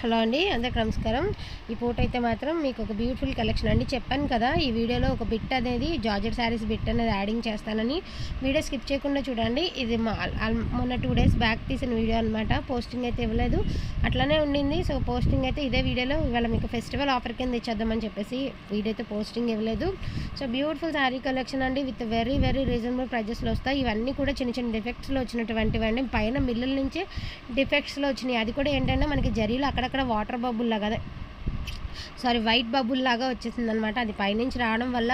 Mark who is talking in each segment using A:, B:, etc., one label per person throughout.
A: Hello అండి అందరికి నమస్కారం. ఈ పూట అయితే మాత్రం మీకు ఒక బ్యూటిఫుల్ కలెక్షన్ అండి. చెప్పాను కదా ఈ వీడియోలో ఒక బిట్ అనేది జార్జెట్ శారీస్ బిట్ అనేది యాడింగ్ చేస్తానని. వీడియో స్కిప్ చేయకుండా చూడండి. ఇది మా మొన్న టూ డేస్ బ్యాక్ తీసిన వీడియో అనమాట పోస్టింగ్ అయితే ఇవ్వలేదు. అట్లానే ఉండింది. సో పోస్టింగ్ అయితే ఇదే వీడియోలో ఇవాళ మీకు ఫెస్టివల్ ఆఫర్ కింద ఇచ్చేద్దామని చెప్పేసి వీడియో అయితే పోస్టింగ్ ఇవ్వలేదు. సో బ్యూటిఫుల్ శారీ కలెక్షన్ అండి. విత్ వెరీ వెరీ రీజనబుల్ ప్రైజెస్లో వస్తాయి. ఇవన్నీ కూడా చిన్న చిన్న డిఫెక్ట్స్లో వచ్చినటువంటివండి. పైన మిల్లుల నుంచి డిఫెక్ట్స్లో వచ్చినాయి. అది కూడా ఏంటంటే మనకి జరీలో అక్కడక్కడ వాటర్ బబుల్ లాగా అదే సారీ వైట్ బబుల్ లాగా వచ్చేసింది అనమాట అది పైనుంచి రావడం వల్ల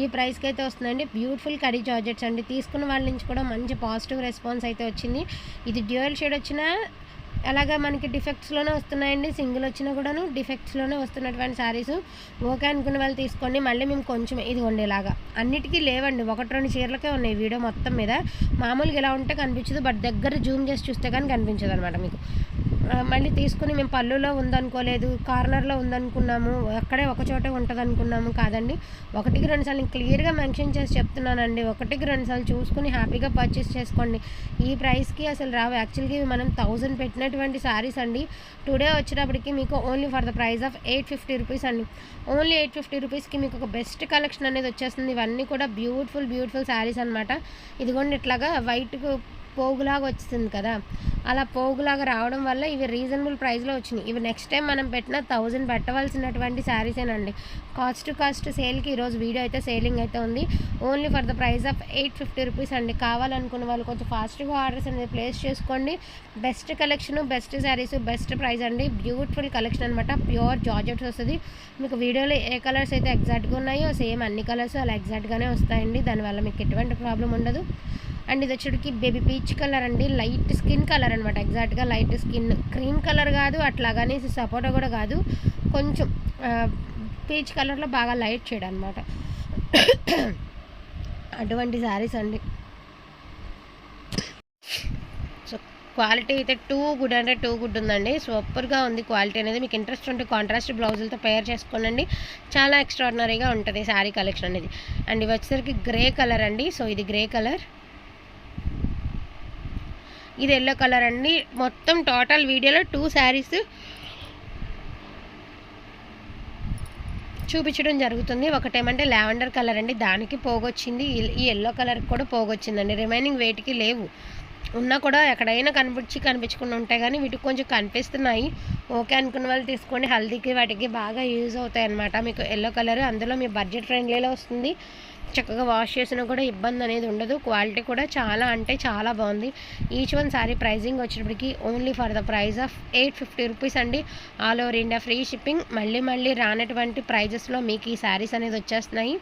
A: ఈ ప్రైస్కి అయితే వస్తుందండి. బ్యూటిఫుల్ కడీ జార్జెట్స్ అండి. తీసుకున్న వాళ్ళ నుంచి కూడా మంచి పాజిటివ్ రెస్పాన్స్ అయితే వచ్చింది. ఇది డ్యూయల్ షేడ్ వచ్చిన అలాగా మనకి డిఫెక్ట్స్లోనే వస్తున్నాయండి. సింగిల్ వచ్చినా కూడాను డిఫెక్ట్స్లోనే వస్తున్నటువంటి శారీస్ ఓకే అనుకున్న వాళ్ళు తీసుకోండి. మళ్ళీ మేము కొంచెం ఇది ఉండేలాగా అన్నిటికీ లేవండి. ఒకటి రెండు చీరలకే ఉన్నాయి వీడియో మొత్తం మీద. మామూలుగా ఇలా ఉంటే కనిపించదు. బట్ దగ్గర జూమ్ చేసి చూస్తే కానీ కనిపించదు అనమాట మీకు. మళ్ళీ తీసుకుని మేము పళ్ళులో ఉందనుకోలేదు కార్నర్లో ఉందనుకున్నాము అక్కడే ఒక చోటే ఉంటుంది అనుకున్నాము కాదండి. ఒకటికి రెండు సార్లు క్లియర్గా మెన్షన్ చేసి చెప్తున్నానండి. ఒకటికి రెండు సార్లు చూసుకుని హ్యాపీగా పర్చేస్ చేసుకోండి. ఈ ప్రైస్కి అసలు రావు. యాక్చువల్గా ఇవి మనం థౌజండ్ పెట్టినటువంటి శారీస్ అండి. టుడే వచ్చేటప్పటికి మీకు only for the price of eight fifty rupees అండి. ఓన్లీ ఎయిట్ ఫిఫ్టీ రూపీస్కి మీకు ఒక బెస్ట్ కలెక్షన్ అనేది వచ్చేస్తుంది. ఇవన్నీ కూడా బ్యూటిఫుల్ బ్యూటిఫుల్ శారీస్ అనమాట ఇదిగోండి ఇట్లాగా వైట్ పోగులాగా వచ్చింది కదా. అలా పోగులాగా రావడం వల్ల ఇవి రీజనబుల్ ప్రైస్లో వచ్చినాయి. ఇవి నెక్స్ట్ టైం మనం పెట్టిన థౌజండ్ పెట్టవలసినటువంటి శారీసేనండి కాస్ట్ టు కాస్ట్ సేల్కి ఈరోజు వీడియో అయితే సేలింగ్ అయితే ఉంది. Only for the price of eight fifty rupees అండి. కావాలనుకున్న వాళ్ళు కొంచెం ఫాస్ట్గా ఆర్డర్స్ అనేది ప్లేస్ చేసుకోండి. Best collection best saris best price అండి. బ్యూటిఫుల్ కలెక్షన్ అనమాట ప్యూర్ జార్జెట్స్ వస్తుంది. మీకు వీడియోలో ఏ కలర్స్ అయితే ఎగ్జాక్ట్గా ఉన్నాయో సేమ్ అన్ని కలర్స్ అలా ఎగ్జాక్ట్గానే వస్తాయండి. దానివల్ల మీకు ఎటువంటి ప్రాబ్లం ఉండదు. అండ్ ఇది వచ్చేటికి బేబీ పీచ్ కలర్ అండి. లైట్ స్కిన్ కలర్ అనమాట ఎగ్జాక్ట్గా లైట్ స్కిన్. క్రీమ్ కలర్ కాదు అట్లాగనే సపోటా కూడా కాదు. కొంచెం పీచ్ కలర్లో బాగా లైట్ షేడ్ అనమాట అటువంటి శారీస్ అండి. సో క్వాలిటీ అయితే టూ గుడ్ అంటే టూ గుడ్ ఉందండి. సూపర్గా ఉంది క్వాలిటీ అనేది. మీకు ఇంట్రెస్ట్ ఉంటే కాంట్రాస్ట్ బ్లౌజులతో పేర్ చేసుకోనండి. చాలా ఎక్స్ట్రాడినరీగా ఉంటుంది శారీ కలెక్షన్ అనేది. అండ్ ఇవి వచ్చేసరికి గ్రే కలర్ అండి. సో ఇది గ్రే కలర్ ఇది ఎల్లో కలర్ అండి. మొత్తం టోటల్ వీడియోలో టూ శారీస్ చూపించడం జరుగుతుంది. ఒకటేమంటే లావెండర్ కలర్ అండి. దానికి పోగొచ్చింది. ఈ- ఈ ఎల్లో కలర్ కూడా పోగొచ్చిందండి. రిమైనింగ్ వెయిట్కి లేవు. ఉన్నా కూడా ఎక్కడైనా కనిపించి కనిపించకుండా ఉంటాయి కానీ వీటికి కొంచెం కనిపిస్తున్నాయి. ఓకే అనుకున్న వాళ్ళు తీసుకోండి. హల్దీకి వాటికి బాగా యూజ్ అవుతాయి అన్నమాట. మీకు ఎల్లో కలర్ అందులో మీ బడ్జెట్ ఫ్రెండ్లీలో వస్తుంది. చక్కగా వాష్ చేసినా కూడా ఇబ్బంది అనేది ఉండదు. క్వాలిటీ కూడా చాలా అంటే చాలా బాగుంది. ఈచ్ వన్ సారీ ప్రైజింగ్ వచ్చేటప్పటికి only for the price of eight fifty rupees అండి. All over India free shipping మళ్ళీ మళ్ళీ రానటువంటి ప్రైజెస్లో మీకు ఈ శారీస్ అనేది వచ్చేస్తున్నాయి.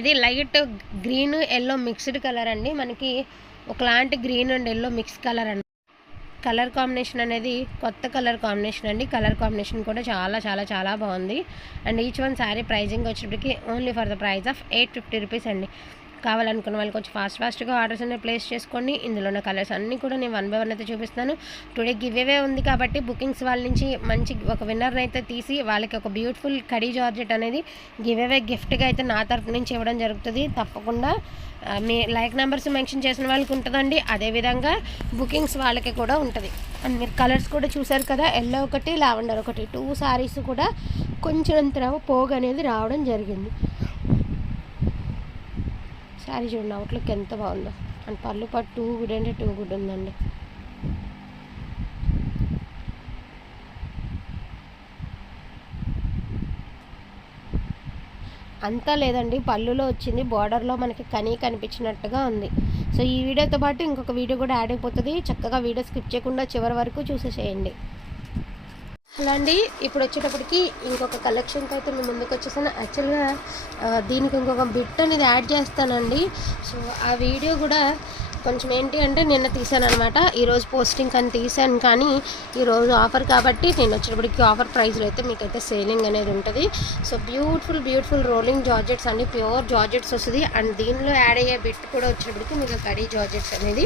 A: ఇది light green yellow mixed colour అండి. మనకి ఒకలాంటి green and yellow mix colour అండి కలర్ కాంబినేషన్ అనేది కొత్త కలర్ కాంబినేషన్ అండి. కలర్ కాంబినేషన్ కూడా చాలా చాలా చాలా బాగుంది. And each one sari pricing వచ్చేటప్పటికి only for the price of eight fifty rupees అండి. కావాలనుకున్న వాళ్ళు కొంచెం ఫాస్ట్ ఫాస్ట్గా ఆర్డర్స్ అనేవి ప్లేస్ చేసుకోండి ఇందులో ఉన్న కలర్స్ అన్నీ కూడా నేను వన్ బై వన్ అయితే చూపిస్తాను టుడే గివ్ అవే ఉంది కాబట్టి బుకింగ్స్ వాళ్ళ నుంచి మంచి ఒక విన్నర్ని అయితే తీసి వాళ్ళకి ఒక బ్యూటిఫుల్ కడీ జార్జెట్ అనేది గివ్ అవే గిఫ్ట్గా అయితే నా తరపు నుంచి ఇవ్వడం జరుగుతుంది. తప్పకుండా మీ లైక్ నెంబర్స్ మెన్షన్ చేసిన వాళ్ళకి ఉంటుందండి. అదేవిధంగా బుకింగ్స్ వాళ్ళకి కూడా ఉంటుంది. అండ్ మీరు కలర్స్ కూడా చూసారు కదా ఎల్లో ఒకటి లావెండర్ ఒకటి టూ శారీస్ కూడా కొంచెం అంత పోగు అనేది రావడం జరిగింది. శారీ చూడండి అవుట్లుక్ ఎంత బాగుందో. అండ్ పళ్ళు పాటు టూ గుడ్ అంటే టూ గుడ్ ఉందండి. అంతా లేదండి పళ్ళులో వచ్చింది బార్డర్లో మనకి కనీ కనిపించినట్టుగా ఉంది. సో ఈ వీడియోతో పాటు ఇంకొక వీడియో కూడా యాడ్ అయిపోతుంది. చక్కగా వీడియో స్కిప్ చేయకుండా చివరి వరకు చూసేసేయండి. హలో అండి. ఇప్పుడు వచ్చేటప్పటికి ఇంకొక కలెక్షన్తో అయితే మేము ముందుకు వచ్చేసాను. యాక్చువల్గా దీనికి ఇంకొక బిట్ అనేది యాడ్ చేస్తానండి. సో ఆ వీడియో కూడా కొంచెం ఏంటి అంటే నిన్న తీసాను అనమాట ఈరోజు పోస్టింగ్ అని తీసాను కానీ ఈరోజు ఆఫర్ కాబట్టి నేను వచ్చేటప్పటికి ఆఫర్ ప్రైస్లో అయితే మీకైతే సేలింగ్ అనేది ఉంటుంది. So beautiful beautiful rolling georgettes అండి. ప్యూర్ జార్జెట్స్ వస్తుంది. అండ్ దీనిలో యాడ్ అయ్యే బిట్ కూడా వచ్చేటప్పటికి మీకు కడీ జార్జెట్స్ అనేది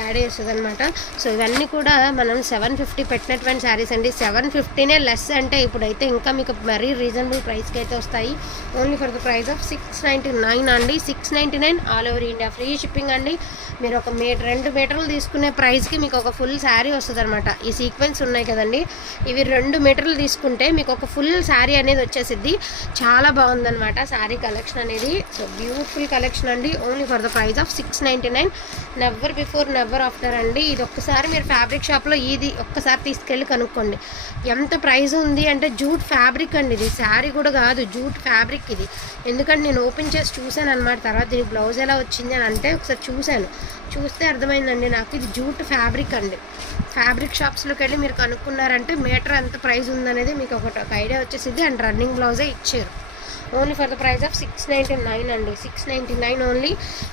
A: యాడ్ చేస్తుంది అనమాట సో ఇవన్నీ కూడా మనం సెవెన్ ఫిఫ్టీ పెట్టినటువంటి శారీస్ అండి. సెవెన్ ఫిఫ్టీనే లెస్ అంటే ఇప్పుడైతే ఇంకా మీకు మరీ రీజనబుల్ ప్రైస్కి అయితే వస్తాయి. Only for the price of six ninety nine అండి. Six ninety nine all over India free shipping అండి. మీరు మీరు ఒక మీటర్ రెండు మీటర్లు తీసుకునే ప్రైస్కి మీకు ఒక ఫుల్ శారీ వస్తుంది అనమాట ఈ సీక్వెన్స్ ఉన్నాయి కదండి. ఇవి రెండు మీటర్లు తీసుకుంటే మీకు ఒక ఫుల్ శారీ అనేది వచ్చేసిద్ది. చాలా బాగుందనమాట శారీ కలెక్షన్ అనేది. సో బ్యూటిఫుల్ కలెక్షన్ అండి. Only for the price of six ninety nine never before never after అండి. ఇది ఒక్కసారి మీరు ఫ్యాబ్రిక్ షాప్లో ఇది ఒక్కసారి తీసుకెళ్ళి కనుక్కోండి. ఎంత ప్రైస్ ఉంది అంటే జూట్ ఫ్యాబ్రిక్ అండి ఇది. శారీ కూడా కాదు జూట్ ఫ్యాబ్రిక్ ఇది. ఎందుకంటే నేను ఓపెన్ చేసి చూశాను అనమాట తర్వాత దీనికి బ్లౌజ్ ఎలా వచ్చింది అని అంటే ఒకసారి చూశాను. చూస్తే అర్థమైందండి నాకు. ఇది జూట్ ఫ్యాబ్రిక్ అండి. ఫ్యాబ్రిక్ షాప్స్లోకి వెళ్ళి మీరు కనుక్కున్నారంటే మీటర్ ఎంత ప్రైస్ ఉందనేది మీకు ఒకటి ఒక ఐడియా వచ్చేసింది. అండ్ రన్నింగ్ బ్లౌజే ఇచ్చారు. Only for the price of six ninety nine అండి. Six ninety nine only.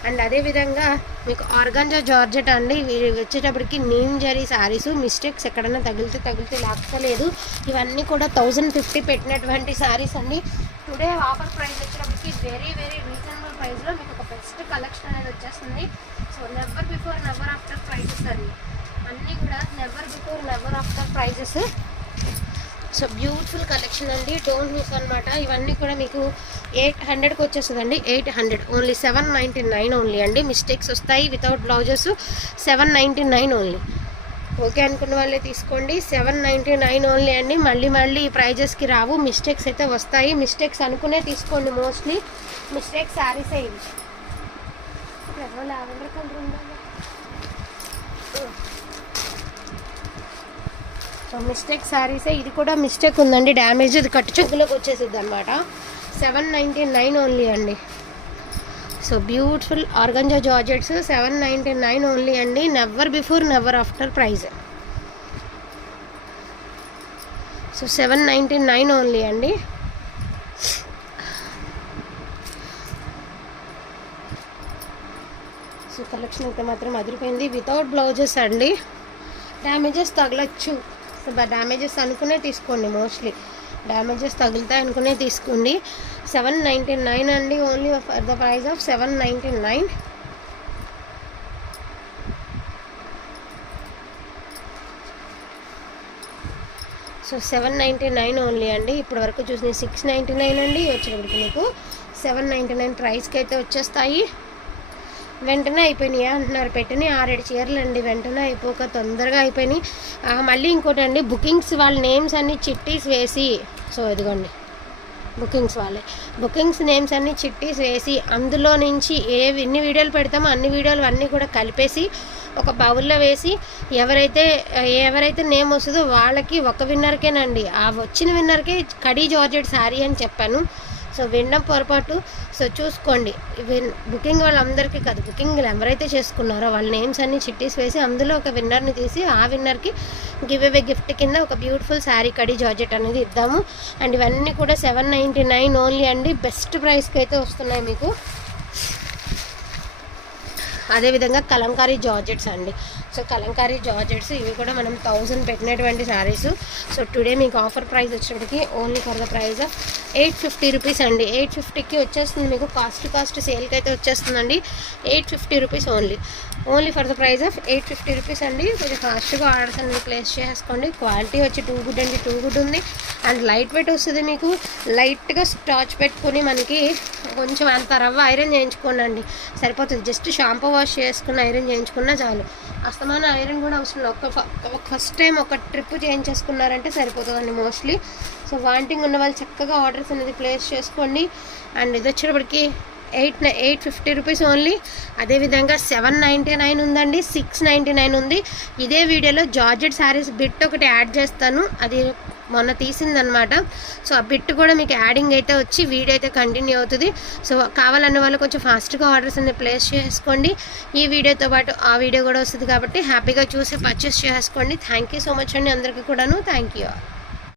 A: And అదేవిధంగా మీకు ఆర్గాన్జా జార్జెట్ అండి. వచ్చేటప్పటికి నీమ్ జరీ శారీస్ మిస్టేక్స్ ఎక్కడైనా తగిలితే తగిలితే లేకపోలేదు ఇవన్నీ కూడా థౌజండ్ ఫిఫ్టీ పెట్టినటువంటి శారీస్ అండి. టుడే ఆఫర్ ప్రైస్ వచ్చేటప్పటికి వెరీ వెరీ రీజనబుల్ ప్రైస్లో మీకు ఒక బెస్ట్ కలెక్షన్ అనేది వచ్చేస్తుంది. So never before never after prices అండి అన్నీ కూడా never before never after prices so beautiful collection అండి. డోంట్ మిస్ అనమాట ఇవన్నీ కూడా మీకు ఎయిట్ హండ్రెడ్కి వచ్చేస్తుందండి. Eight hundred. Only seven ninety nine only అండి. మిస్టేక్స్ వస్తాయి without blouses seven ninety nine only okay అనుకున్న వాళ్ళే తీసుకోండి. సెవెన్ నైంటీ నైన్ ఓన్లీ అండి. మళ్ళీ మళ్ళీ ఈ ప్రైజెస్కి రావు. మిస్టేక్స్ అయితే వస్తాయి. మిస్టేక్స్ అనుకునే తీసుకోండి మోస్ట్లీ మిస్టేక్ శారీసే ఇవి. లావెండర్ కలర్ ఉండాలి సో మిస్టేక్ శారీసే ఇది కూడా మిస్టేక్ ఉందండి. డ్యామేజ్ ఇది కట్టు చెక్కులోకి వచ్చేసిద్ది అనమాట సెవెన్ నైంటీ నైన్ ఓన్లీ అండి. So beautiful organza georgettes seven ninety nine only అండి. Never before never after price so seven ninety nine only అండి. కలెక్షన్ అయితే మాత్రం అదిరిపోయింది. వితౌట్ బ్లౌజెస్ అండి. డ్యామేజెస్ తగలచ్చు. డ్యామేజెస్ అనుకునే తీసుకోండి మోస్ట్లీ డ్యామేజెస్ తగులుతాయి అనుకునే తీసుకోండి. సెవెన్ నైంటీ నైన్ అండి. Only for the price of seven ninety nine so seven ninety nine only అండి. ఇప్పటి వరకు చూసిన సిక్స్ నైంటీ నైన్ అండి. వచ్చేటప్పటికి మీకు సెవెన్ నైంటీ నైన్ ప్రైస్కి అయితే వచ్చేస్తాయి. వెంటనే అయిపోయినాయి అంటున్నారు. పెట్టిన ఆరేడు చీరలు అండి వెంటనే అయిపోక తొందరగా అయిపోయినాయి. మళ్ళీ ఇంకోటి అండి బుకింగ్స్ వాళ్ళ నేమ్స్ అన్ని చిట్టీస్ వేసి సో ఇదిగోండి. బుకింగ్స్ వాళ్ళే. బుకింగ్స్ నేమ్స్ అన్ని చిట్టీస్ వేసి అందులో నుంచి ఏ ఎన్ని వీడియోలు పెడతామో అన్ని వీడియోలు అన్నీ కూడా కలిపేసి ఒక బౌల్లో వేసి ఎవరైతే ఎవరైతే నేమ్ వస్తుందో వాళ్ళకి ఒక విన్నర్కేనండి. ఆ వచ్చిన విన్నర్కే కడీ జార్జెట్ శారీ అని చెప్పాను. సో వినడం పొరపాటు. సో చూసుకోండి. విన్ బుకింగ్ వాళ్ళందరికీ కాదు బుకింగ్ ఎవరైతే చేసుకున్నారో వాళ్ళ నేమ్స్ అన్ని చిట్టీస్ వేసి అందులో ఒక విన్నర్ని తీసి ఆ విన్నర్కి గివ్ అవే గిఫ్ట్ కింద ఒక బ్యూటిఫుల్ శారీ కడి జార్జెట్ అనేది ఇద్దాము. అండ్ ఇవన్నీ కూడా సెవెన్ నైంటీ నైన్ ఓన్లీ అండి. బెస్ట్ ప్రైస్కి అయితే వస్తున్నాయి మీకు. అదేవిధంగా కలంకారీ జార్జెట్స్ అండి. సో కలంకారీ జార్జెట్స్ ఇవి కూడా మనం థౌజండ్ పెట్టినటువంటి శారీస్. సో టుడే మీకు offer price వచ్చేటికి only for the price of eight fifty rupees అండి. ఎయిట్ ఫిఫ్టీకి వచ్చేస్తుంది మీకు కాస్ట్ కాస్ట్ సేల్కి అయితే వచ్చేస్తుందండి. Eight fifty rupees only. Only for the price of eight fifty rupees అండి. కొంచెం ఫాస్ట్గా ఆర్డర్స్ అన్ని ప్లేస్ చేసుకోండి క్వాలిటీ వచ్చి టూ గుడ్ అండి టూ గుడ్ ఉంది. అండ్ లైట్ వెయిట్ వస్తుంది మీకు. లైట్గా స్టాచ్ పెట్టుకుని మనకి కొంచెం అంత రవ్వ ఐరన్ చేయించుకోండి సరిపోతుంది. జస్ట్ షాంపూ వాష్ చేసుకుని ఐరన్ చేయించుకున్నా చాలు. అస్తమాన ఐరన్ కూడా అవసరం ఒక ఫస్ట్ టైం ఒక ట్రిప్ చేయించేసుకున్నారంటే సరిపోతుందండి మోస్ట్లీ. సో వాంటింగ్ ఉన్న వాళ్ళు చక్కగా ఆర్డర్స్ అనేది ప్లేస్ చేసుకోండి. అండ్ ఇది వచ్చేటప్పటికి eight eight fifty rupees only. అదేవిధంగా సెవెన్ నైంటీ నైన్ ఉందండి. సిక్స్ నైంటీ నైన్ ఉంది. ఇదే వీడియోలో జార్జెట్ శారీస్ బిట్ ఒకటి యాడ్ చేస్తాను. అది మొన్న తీసిందనమాట సో ఆ బిట్ కూడా మీకు యాడింగ్ అయితే వచ్చి వీడియో అయితే కంటిన్యూ అవుతుంది. సో కావాలన్న వాళ్ళు కొంచెం ఫాస్ట్గా ఆర్డర్స్ అన్ని ప్లేస్ చేసుకోండి. ఈ వీడియోతో పాటు ఆ వీడియో కూడా వస్తుంది కాబట్టి హ్యాపీగా చూసి పర్చేస్ చేసుకోండి. థ్యాంక్ యూ సో మచ్ అండి అందరికీ కూడాను. Thank you.